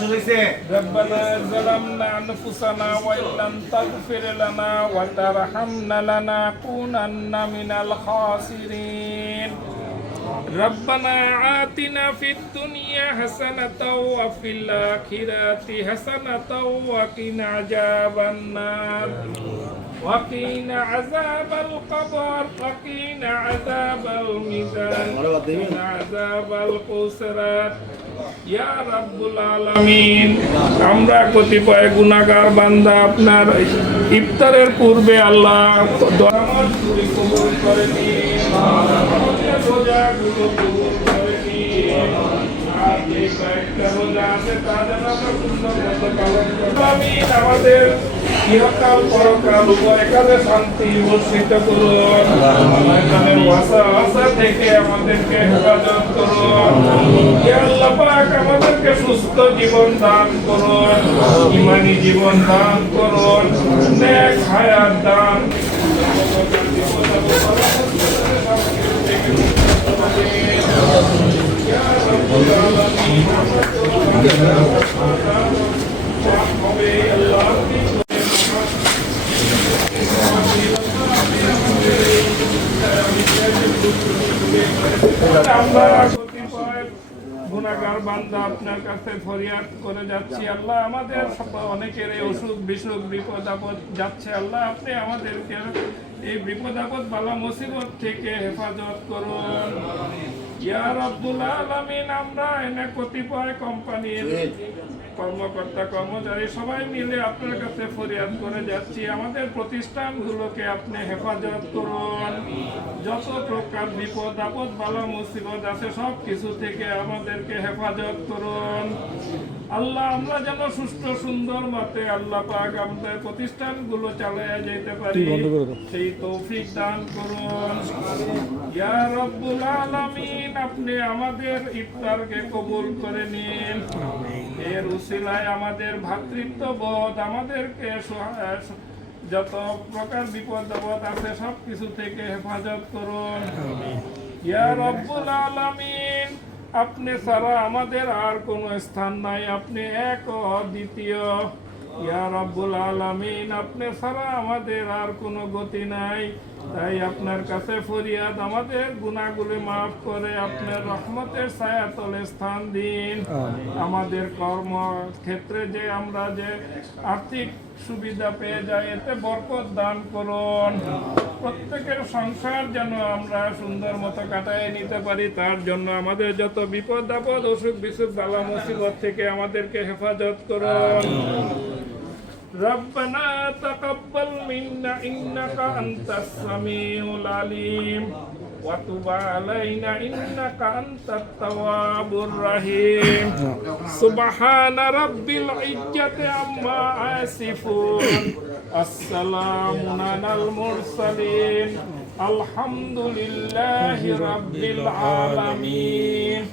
ربنا ظلمنا أنفسنا وإن لم تغفر لنا وترحمنا لنكونن من الخاسرين ربنا آتنا في الدنيا حسنة وفي الآخرة حسنة وقنا عذاب النار وقنا عذاب القبر وقنا عذاب الميزان وقنا عذاب الخسرات ইয়া রাব্বুল আলামিন আমরা কতিপয় গুনাহগার বান্দা আপনার ইফতারের পূর্বে আল্লাহ দোয়া কবুল করে নিন আমাদের রোজাগুলো কবুল করে নিন আর যে কয়েকটা রোজা আছে তা যেন আমরা সুন্দরভাবে পালন করি আমিন আমাদের ইহকাল পরকাল উভয় কাজে শান্তি বর্ষিত করুন শয়তানের ওয়াসওয়াসা থেকে আমাদেরকে হেফাজত করুন ইয়া আল্লাহ পাক আমাদেরকে সুস্থ জীবন দান করুন ঈমানী জীবন দান করুন নেক হায়াত দান ইয়া রাব্বুল আলামিন গুনাহগার বান্দা আপনার কাছে ফরিয়াদ করে যাচ্ছি আল্লাহ আমাদের অনেকের অসুখ বিসুখ বিপদ আপদ যাচ্ছে আল্লাহ আপনি আমাদেরকে এই বিপদ আপদ বালা মুসিবত থেকে হেফাজত করুন ইয়া রাব্বুল আলামিন আমরা এনে কতিপয় কোম্পানির কর্মকর্তা কর্মচারী সবাই মিলে আপনার কাছে ফরিয়াদ করে যাচ্ছি আমাদের প্রতিষ্ঠানগুলোকে আপনি হেফাজত করুন যত প্রকার বিপদ আপদ বালা মুসিবত আছে সব কিছু থেকে আমাদেরকে হেফাজত করুন আল্লাহ আমরা যেন সুস্থ সুন্দর মতে আল্লাহ পাক আমাদের প্রতিষ্ঠানগুলো চালিয়ে যেতে পারি সেই তৌফিক দান করুন ইয়া রাব্বুল আলামিন আপনি আমাদের ইফতারকে কবুল করে নিন এর উসিলায় আমাদের ভ্রাতৃত্ববোধ আমাদেরকে যত প্রকার বিপদ আপদ আছে সব কিছু থেকে হেফাজত করুন ইয়া রাব্বুল আলামিন আপনি ছাড়া আমাদের আর কোনো স্থান নাই আপনি এক ও দ্বিতীয় ইয়া রাব্বুল আলামিন আপনি ছাড়া আমাদের আর কোনো গতি নাই তাই আপনার কাছে ফরিয়াদ আমাদের গুনাহগুলো মাফ করে আপনার রহমতের ছায়াতলে স্থান দিন আমাদের কর্মক্ষেত্রে যে আমরা যে আর্থিক সুবিধা পেয়ে যাই এতে বরকত দান করুন প্রত্যেকের সংসার যেন আমরা সুন্দর মতো কাটায় নিতে পারি তার জন্য আমাদের যত বিপদ আপদ অসুখ বিসুখ বালা মুসিবত থেকে আমাদেরকে হেফাজত করুন ربنا تقبل منا إنك أنت السميع العليم وتب علينا إنك أنت التواب الرحيم سبحان رب العزة عما يصفون السلام على المرسلين الحمد لله رب العالمين